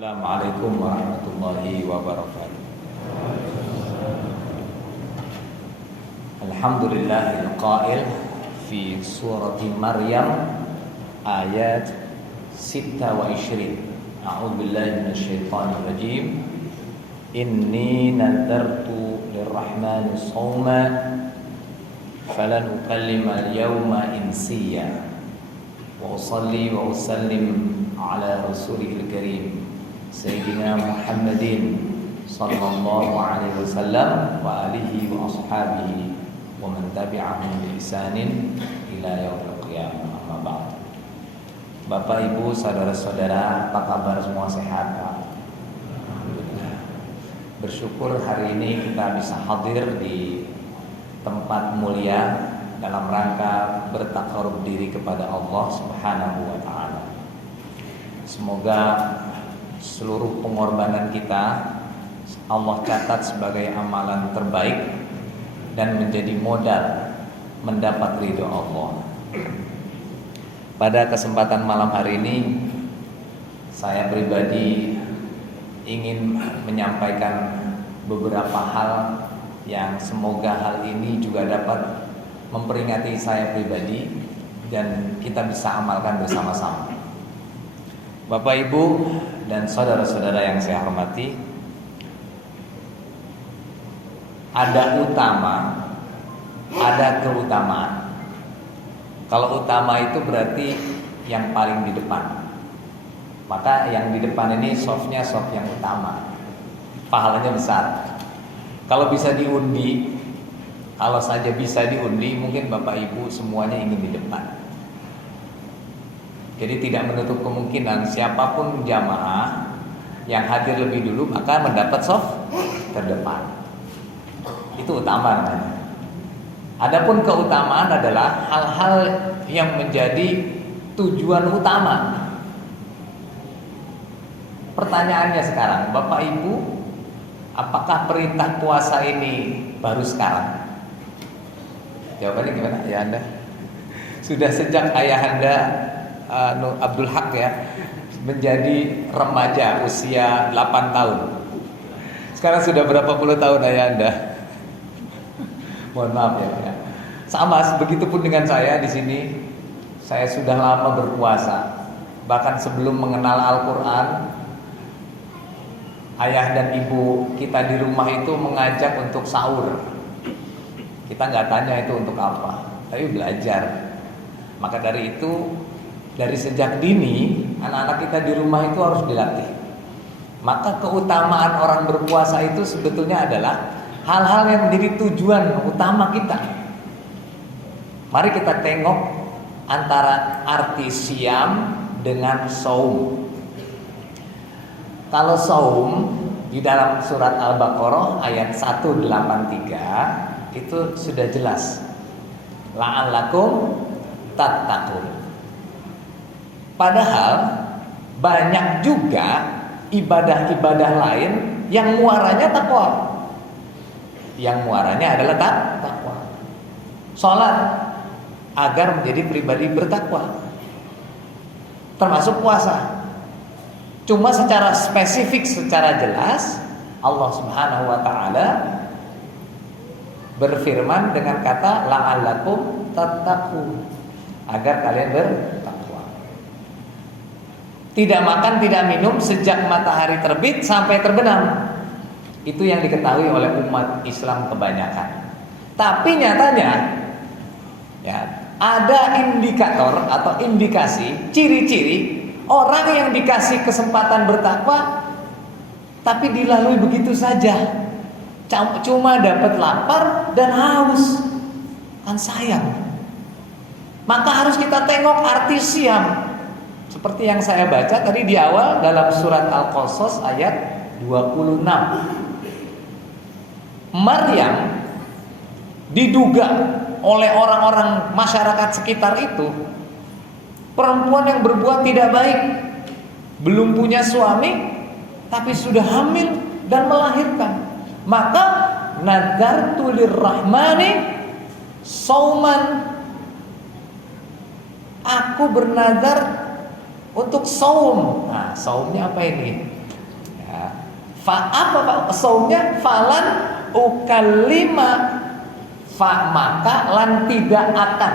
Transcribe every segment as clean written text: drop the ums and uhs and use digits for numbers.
Assalamualaikum warahmatullahi wabarakatuh. Alhamdulillahil qail fi surati Maryam ayat 26. A'udzu billahi minasyaitonir rajim. Inni nadartu lirrahmani shauma falan ukallima al-yawma insiya. Wa usalli wa usallim ala rasulil karim Sayyidina Muhammadin sallallahu alaihi wasallam wa alihi wa ashabihi wa man tabi'ahum bi ihsanin ila yaumil qiyamah. Amma ba'd. Bapak, Ibu, saudara-saudara, apa kabar semua, sehat, Pak? Alhamdulillah. Bersyukur hari ini kita bisa hadir di tempat mulia dalam rangka bertakarub diri kepada Allah Subhanahu wa taala. Semoga seluruh pengorbanan kita Allah catat sebagai amalan terbaik dan menjadi modal mendapat ridho Allah. Pada kesempatan malam hari ini, saya pribadi ingin menyampaikan beberapa hal yang semoga hal ini juga dapat memperingati saya pribadi dan kita bisa amalkan bersama-sama. Bapak, Ibu, dan saudara-saudara yang saya hormati, ada utama, ada keutamaan. Kalau utama itu berarti yang paling di depan. Maka yang di depan ini softnya soft yang utama, pahalanya besar. Kalau bisa diundi, kalau saja bisa diundi, mungkin Bapak Ibu semuanya ingin di depan. Jadi tidak menutup kemungkinan siapapun jamaah yang hadir lebih dulu akan mendapat soft terdepan. Itu utama namanya. Adapun keutamaan adalah hal-hal yang menjadi tujuan utama. Pertanyaannya sekarang, Bapak Ibu, apakah perintah puasa ini baru sekarang? Jawabannya gimana ya Anda? Sudah sejak ayah Anda Abdul Haq ya menjadi remaja usia 8 tahun. Sekarang sudah berapa puluh tahun ayah Anda? Mohon maaf ya. Sama begitupun dengan saya di sini. Saya sudah lama berpuasa. Bahkan sebelum mengenal Al-Qur'an, ayah dan ibu kita di rumah itu mengajak untuk sahur. Kita nggak tanya itu untuk apa, tapi belajar. Maka dari itu, dari sejak dini anak-anak kita di rumah itu harus dilatih. Maka keutamaan orang berpuasa itu sebetulnya adalah hal-hal yang menjadi tujuan utama kita. Mari kita tengok antara arti siam dengan saum. Kalau saum di dalam surat Al-Baqarah ayat 183 itu sudah jelas. La'allakum tattaqun. Padahal banyak juga ibadah-ibadah lain yang muaranya takwa. Yang muaranya adalah takwa. Salat agar menjadi pribadi bertakwa. Termasuk puasa. Cuma secara spesifik, secara jelas Allah Subhanahu wa taala berfirman dengan kata la'allakum tattaqun, agar kalian bertakwa. Tidak makan, tidak minum sejak matahari terbit sampai terbenam. Itu yang diketahui oleh umat Islam kebanyakan. Tapi nyatanya ya, ada indikator atau indikasi, ciri-ciri orang yang dikasih kesempatan bertakwa tapi dilalui begitu saja. Cuma dapat lapar dan haus. Kan sayang. Maka harus kita tengok arti siam. Seperti yang saya baca tadi di awal dalam surat Al-Qasas ayat 26. Maryam diduga oleh orang-orang masyarakat sekitar itu perempuan yang berbuat tidak baik, belum punya suami tapi sudah hamil dan melahirkan. Maka nadartu lirrahmani sauman, aku bernadar untuk saum. Nah, saumnya apa ini? Apa Pak? Saumnya falan ukallima, maka lan tidak akan.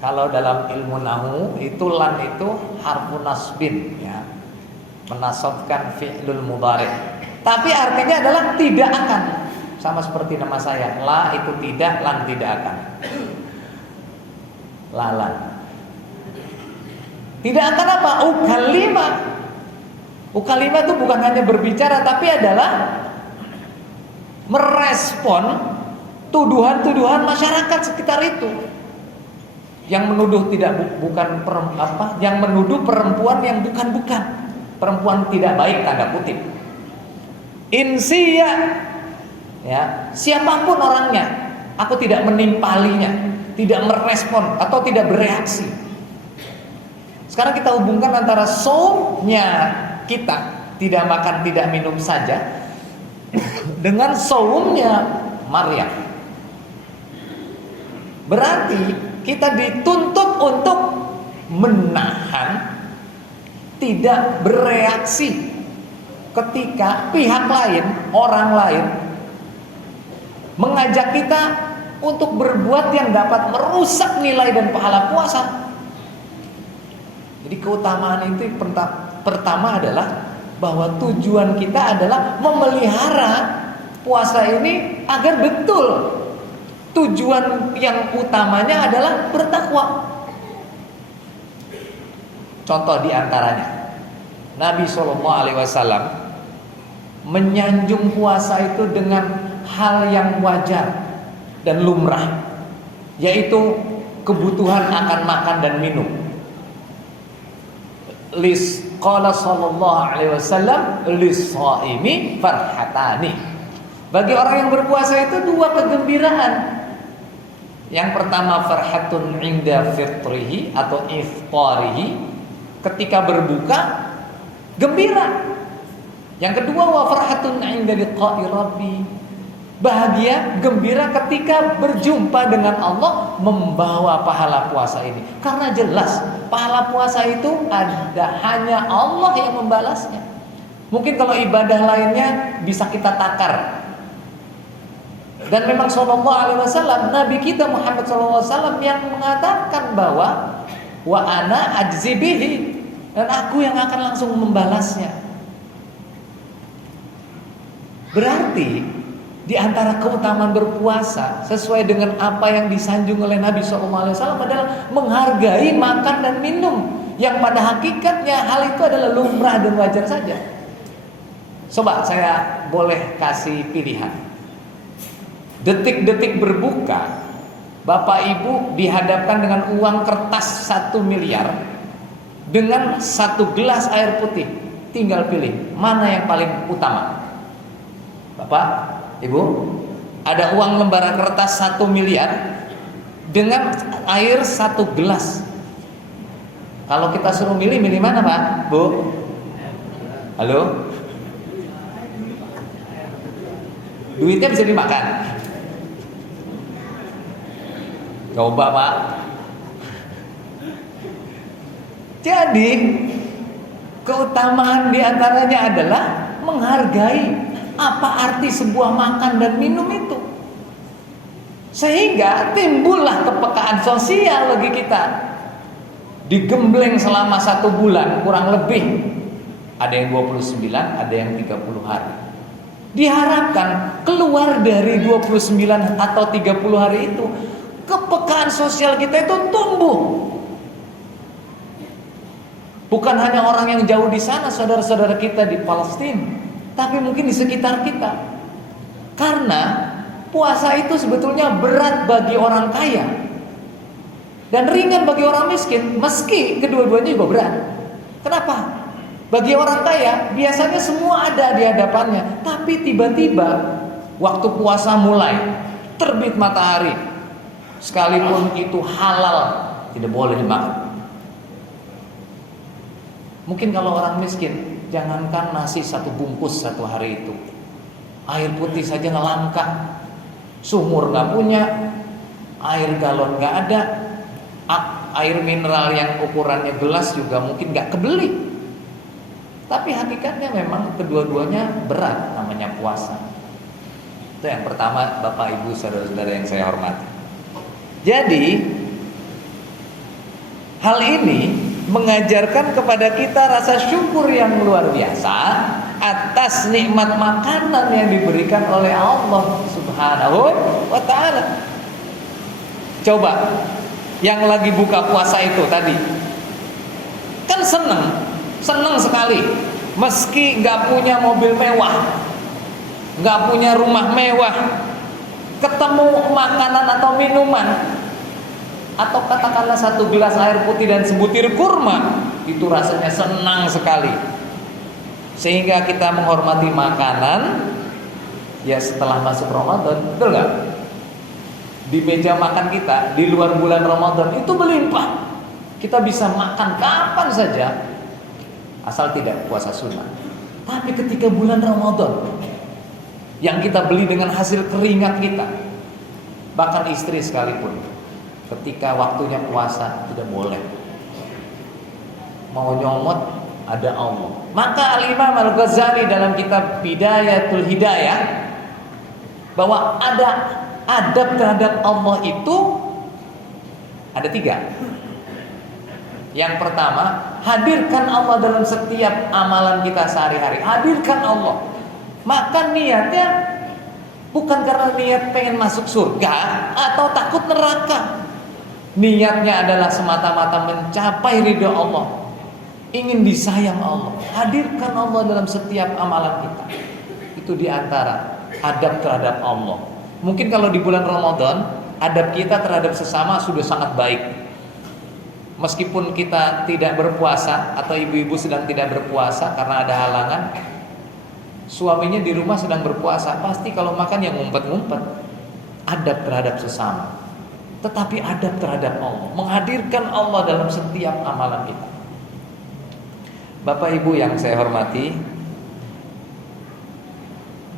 Kalau dalam ilmu nahu itu lan itu harfu nasbin, ya, menasabkan fi'lul mudhari. Tapi artinya adalah tidak akan. Sama seperti nama saya, la itu tidak, lan tidak akan. Lalan. Tidak akan apa? Ukalima. Ukalima itu bukan hanya berbicara, tapi adalah merespon tuduhan-tuduhan masyarakat sekitar itu. Yang menuduh yang menuduh perempuan yang bukan-bukan, perempuan tidak baik tanda kutip. Insiya, ya, siapapun orangnya, aku tidak menimpalinya, tidak merespon atau tidak bereaksi. Sekarang kita hubungkan antara saumnya kita, tidak makan tidak minum saja, dengan saumnya Maryam. Berarti kita dituntut untuk menahan, tidak bereaksi ketika pihak lain, orang lain mengajak kita untuk berbuat yang dapat merusak nilai dan pahala puasa. Jadi keutamaan itu pertama adalah bahwa tujuan kita adalah memelihara puasa ini agar betul. Tujuan yang utamanya adalah bertakwa. Contoh diantaranya, Nabi SAW menyanjung puasa itu dengan hal yang wajar dan lumrah, yaitu kebutuhan akan makan dan minum. Qala sallallahu alaihi wasallam lis-shaimi farhatani. Bagi orang yang berpuasa itu dua kegembiraan. Yang pertama farhatun inda fitrihi atau iftarihi, ketika berbuka gembira. Yang kedua wa farhatun inda liqa'i rabbi, bahagia, gembira ketika berjumpa dengan Allah, membawa pahala puasa ini. Karena jelas pahala puasa itu hanya Allah yang membalasnya. Mungkin kalau ibadah lainnya bisa kita takar. Dan memang sallallahu alaihi wasallam, Nabi kita Muhammad sallallahu alaihi wasallam yang mengatakan bahwa wa ana ajzi bihi, dan aku yang akan langsung membalasnya. Berarti di antara keutamaan berpuasa sesuai dengan apa yang disanjung oleh Nabi sallallahu alaihi wasallam adalah menghargai makan dan minum, yang pada hakikatnya hal itu adalah lumrah dan wajar saja. Coba saya boleh kasih pilihan. Detik-detik berbuka, Bapak Ibu dihadapkan dengan uang kertas 1 miliar dengan 1 gelas air putih. Tinggal pilih mana yang paling utama. Bapak, Ibu, ada uang lembaran kertas 1 miliar dengan air 1 gelas. Kalau kita suruh milih mana Pak? Bu? Halo? Duitnya bisa dimakan. Coba Pak. Jadi keutamaan diantaranya adalah menghargai apa arti sebuah makan dan minum itu, sehingga timbullah kepekaan sosial bagi kita. Digembleng selama 1 bulan kurang lebih, ada yang 29, ada yang 30 hari. Diharapkan keluar dari 29 atau 30 hari itu, kepekaan sosial kita itu tumbuh. Bukan hanya orang yang jauh di sana, saudara-saudara kita di Palestina, tapi mungkin di sekitar kita. Karena puasa itu sebetulnya berat bagi orang kaya dan ringan bagi orang miskin, meski kedua-duanya juga berat. Kenapa? Bagi orang kaya biasanya semua ada di hadapannya, tapi tiba-tiba waktu puasa mulai, terbit matahari, sekalipun itu halal, tidak boleh dimakan. Mungkin kalau orang miskin, jangankan nasi 1 bungkus 1 hari itu, air putih saja ngelangka, sumur gak punya, air galon gak ada, air mineral yang ukurannya gelas juga mungkin gak kebeli. Tapi hakikatnya memang kedua-duanya berat, namanya puasa. Itu yang pertama, Bapak Ibu saudara-saudara yang saya hormati. Jadi hal ini mengajarkan kepada kita rasa syukur yang luar biasa atas nikmat makanan yang diberikan oleh Allah Subhanahu wa ta'ala. Coba yang lagi buka puasa itu tadi kan seneng sekali, meski nggak punya mobil mewah, nggak punya rumah mewah, ketemu makanan atau minuman, atau katakanlah satu gelas air putih dan sebutir kurma, itu rasanya senang sekali. Sehingga kita menghormati makanan ya setelah masuk Ramadan, betul nggak? Di meja makan kita di luar bulan Ramadan itu berlimpah. Kita bisa makan kapan saja asal tidak puasa sunnah. Tapi ketika bulan Ramadan yang kita beli dengan hasil keringat kita, bahkan istri sekalipun, ketika waktunya puasa tidak boleh. Mau nyomot ada Allah. Maka Al-Imam Al-Ghazali dalam kitab Bidayatul Hidayah bahwa ada adab terhadap Allah itu ada 3. Yang pertama, hadirkan Allah dalam setiap amalan kita sehari-hari. Hadirkan Allah. Maka niatnya bukan karena niat pengen masuk surga atau takut neraka. Niatnya adalah semata-mata mencapai ridha Allah, ingin disayang Allah. Hadirkan Allah dalam setiap amalan kita. Itu diantara adab terhadap Allah. Mungkin kalau di bulan Ramadan adab kita terhadap sesama sudah sangat baik. Meskipun kita tidak berpuasa atau ibu-ibu sedang tidak berpuasa karena ada halangan, suaminya di rumah sedang berpuasa, pasti kalau makan yang ngumpet-ngumpet. Adab terhadap sesama. Tetapi adab terhadap Allah, menghadirkan Allah dalam setiap amalan kita. Bapak Ibu yang saya hormati,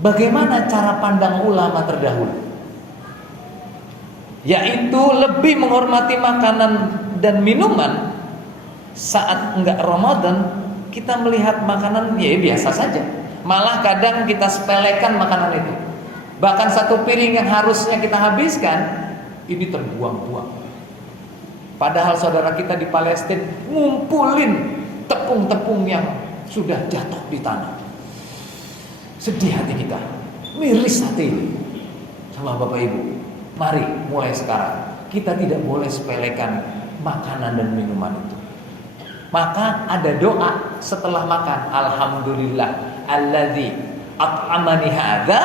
bagaimana cara pandang ulama terdahulu? Yaitu lebih menghormati makanan dan minuman. Saat enggak Ramadan, kita melihat makanan ya biasa saja. Malah kadang kita sepelekan makanan itu. Bahkan satu piring yang harusnya kita habiskan, ini terbuang-buang. Padahal saudara kita di Palestina ngumpulin tepung-tepung yang sudah jatuh di tanah. Sedih hati kita, miris hati ini. Sama Bapak Ibu, mari mulai sekarang kita tidak boleh sepelekan makanan dan minuman itu. Maka ada doa setelah makan, alhamdulillah alladzi at'amani hadza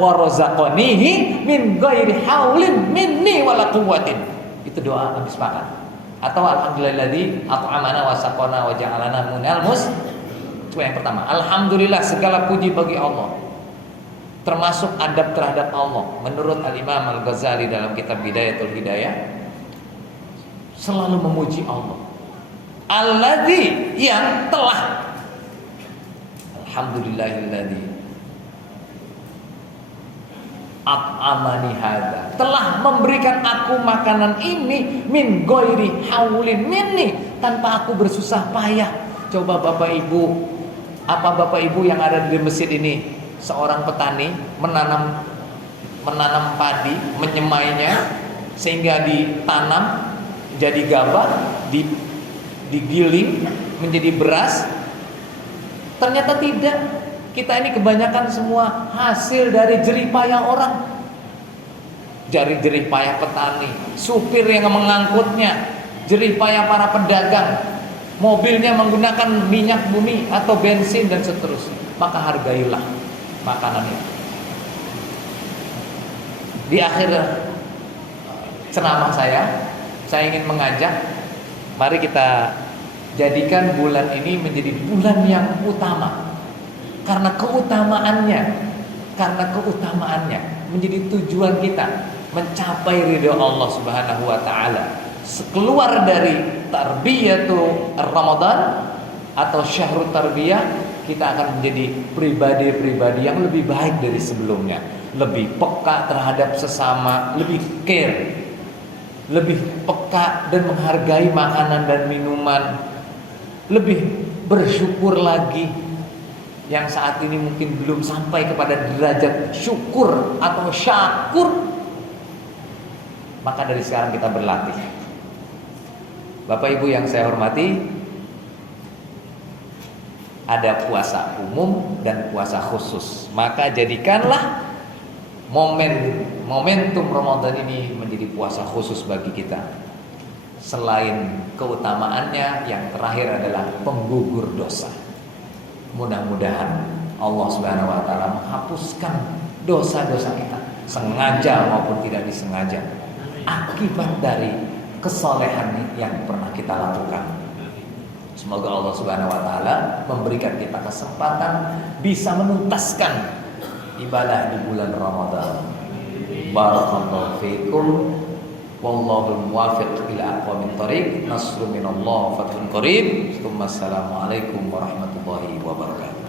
wa razaqanihi min ghairi haulin minni wala quwwatin. Itu doa habis makan. Atau alhamdulillahilladzi at'amana wa saqana wa ja'alana minal Itu yang pertama. Alhamdulillah, segala puji bagi Allah. Termasuk adab terhadap Allah menurut Al-Imam Al-Ghazali dalam kitab Bidayatul Hidayah, selalu memuji Allah. Alladzi, yang telah, alhamdulillahilladzi at'amani hadza, telah memberikan aku makanan ini min ghairi haulin minni, tanpa aku bersusah payah. Coba Bapak Ibu, apa Bapak Ibu yang ada di masjid ini seorang petani menanam padi, menyemainya sehingga ditanam jadi gabah, digiling menjadi beras? Ternyata tidak. Kita ini kebanyakan semua hasil dari jerih payah orang, dari jerih payah petani, supir yang mengangkutnya, jerih payah para pedagang, mobilnya menggunakan minyak bumi atau bensin dan seterusnya. Maka hargailah makanan itu. Di akhir ceramah saya ingin mengajak, mari kita jadikan bulan ini menjadi bulan yang utama. Karena keutamaannya menjadi tujuan kita mencapai ridha Allah Subhanahu wa taala. Keluar dari tarbiyatu Ramadan atau syahrul tarbiyah, kita akan menjadi pribadi-pribadi yang lebih baik dari sebelumnya, lebih peka terhadap sesama, lebih care, lebih peka dan menghargai makanan dan minuman, lebih bersyukur lagi yang saat ini mungkin belum sampai kepada derajat syukur atau syakur, maka dari sekarang kita berlatih. Bapak Ibu yang saya hormati, ada puasa umum dan puasa khusus. Maka jadikanlah momentum Ramadan ini menjadi puasa khusus bagi kita. Selain keutamaannya, yang terakhir adalah penggugur dosa. Mudah-mudahan Allah Subhanahu wa taala menghapuskan dosa-dosa kita, sengaja maupun tidak disengaja, akibat dari kesolehan yang pernah kita lakukan. Semoga Allah Subhanahu wa taala memberikan kita kesempatan bisa menuntaskan ibadah di bulan Ramadan. Barakallahu fiikum. Wallahul muwaffiq ila aqwamit thoriq. Nasrun minallah, fathun qarib. Assalamualaikum warahmatullahi wabarakatuh.